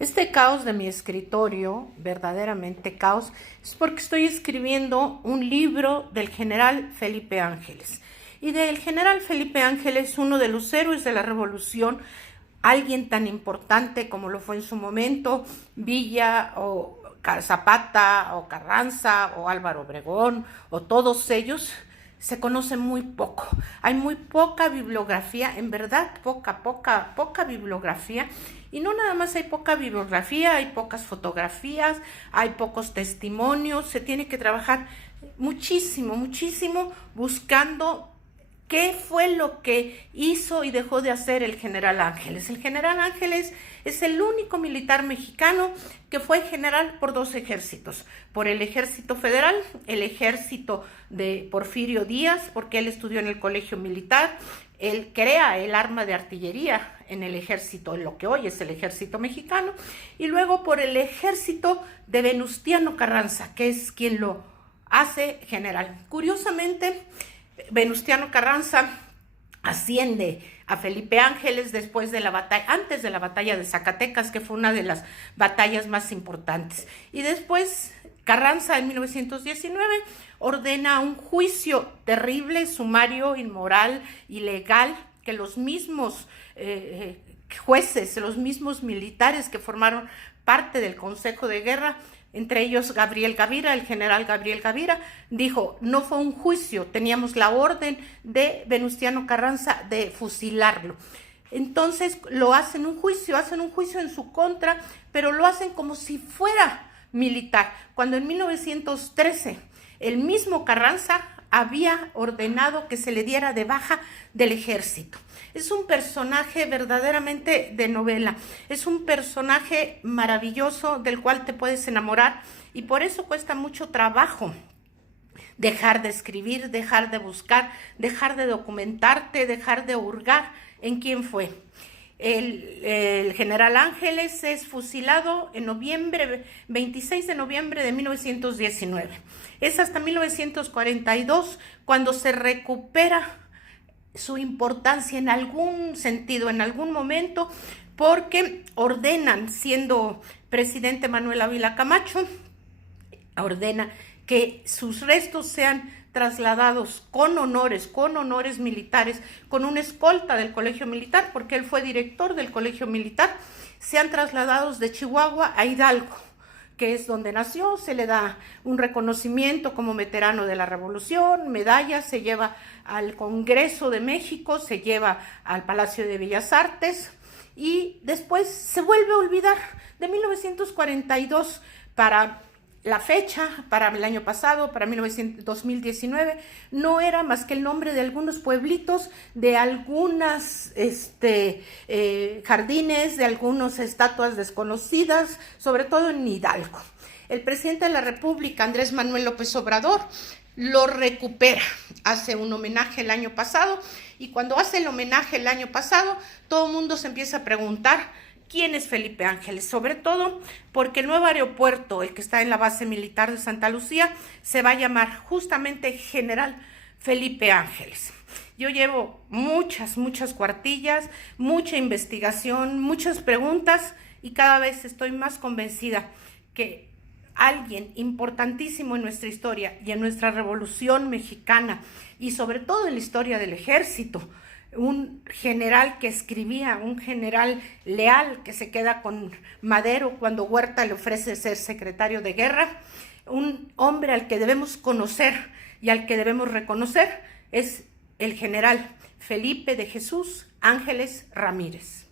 Este caos de mi escritorio, verdaderamente caos, es porque estoy escribiendo un libro del general Felipe Ángeles. Y del general Felipe Ángeles, uno de los héroes de la Revolución, alguien tan importante como lo fue en su momento Villa o Zapata o Carranza o Álvaro Obregón o todos ellos, se conoce muy poco. Hay muy poca bibliografía, en verdad poca bibliografía. Y no nada más hay poca bibliografía, hay pocas fotografías, hay pocos testimonios. Se tiene que trabajar muchísimo buscando ¿qué fue lo que hizo y dejó de hacer el general Ángeles? El general Ángeles es el único militar mexicano que fue general por dos ejércitos, por el ejército federal, el ejército de Porfirio Díaz, porque él estudió en el colegio militar, él crea el arma de artillería en el ejército, en lo que hoy es el ejército mexicano, y luego por el ejército de Venustiano Carranza, que es quien lo hace general. Curiosamente, Venustiano Carranza asciende a Felipe Ángeles después de la batalla, antes de la batalla de Zacatecas, que fue una de las batallas más importantes. Y después Carranza en 1919 ordena un juicio terrible, sumario, inmoral, ilegal, que los mismos jueces, los mismos militares que formaron parte del Consejo de Guerra, entre ellos Gabriel Gavira, el general Gabriel Gavira, dijo, no fue un juicio, teníamos la orden de Venustiano Carranza de fusilarlo. Entonces hacen un juicio en su contra, pero lo hacen como si fuera militar, cuando en 1913 el mismo Carranza había ordenado que se le diera de baja del ejército. Es un personaje verdaderamente de novela, es un personaje maravilloso del cual te puedes enamorar y por eso cuesta mucho trabajo dejar de escribir, dejar de buscar, dejar de documentarte, dejar de hurgar en quién fue. El general Ángeles es fusilado en 26 de noviembre de 1919. Es hasta 1942 cuando se recupera su importancia en algún sentido, en algún momento, porque ordenan, siendo presidente Manuel Ávila Camacho, ordena que sus restos sean trasladados con honores militares, con una escolta del colegio militar, porque él fue director del colegio militar, sean trasladados de Chihuahua a Hidalgo, que es donde nació. Se le da un reconocimiento como veterano de la Revolución, medalla, se lleva al Congreso de México, se lleva al Palacio de Bellas Artes y después se vuelve a olvidar. De 1942 para la fecha, para el año pasado, para 2019, no era más que el nombre de algunos pueblitos, de algunas jardines, de algunas estatuas desconocidas, sobre todo en Hidalgo. El presidente de la República, Andrés Manuel López Obrador, lo recupera, hace un homenaje el año pasado, y cuando hace el homenaje el año pasado, todo el mundo se empieza a preguntar ¿quién es Felipe Ángeles? Sobre todo porque el nuevo aeropuerto, el que está en la base militar de Santa Lucía, se va a llamar justamente General Felipe Ángeles. Yo llevo muchas cuartillas, mucha investigación, muchas preguntas y cada vez estoy más convencida que alguien importantísimo en nuestra historia y en nuestra Revolución Mexicana y sobre todo en la historia del ejército, un general que escribía, un general leal que se queda con Madero cuando Huerta le ofrece ser secretario de guerra, un hombre al que debemos conocer y al que debemos reconocer, es el general Felipe de Jesús Ángeles Ramírez.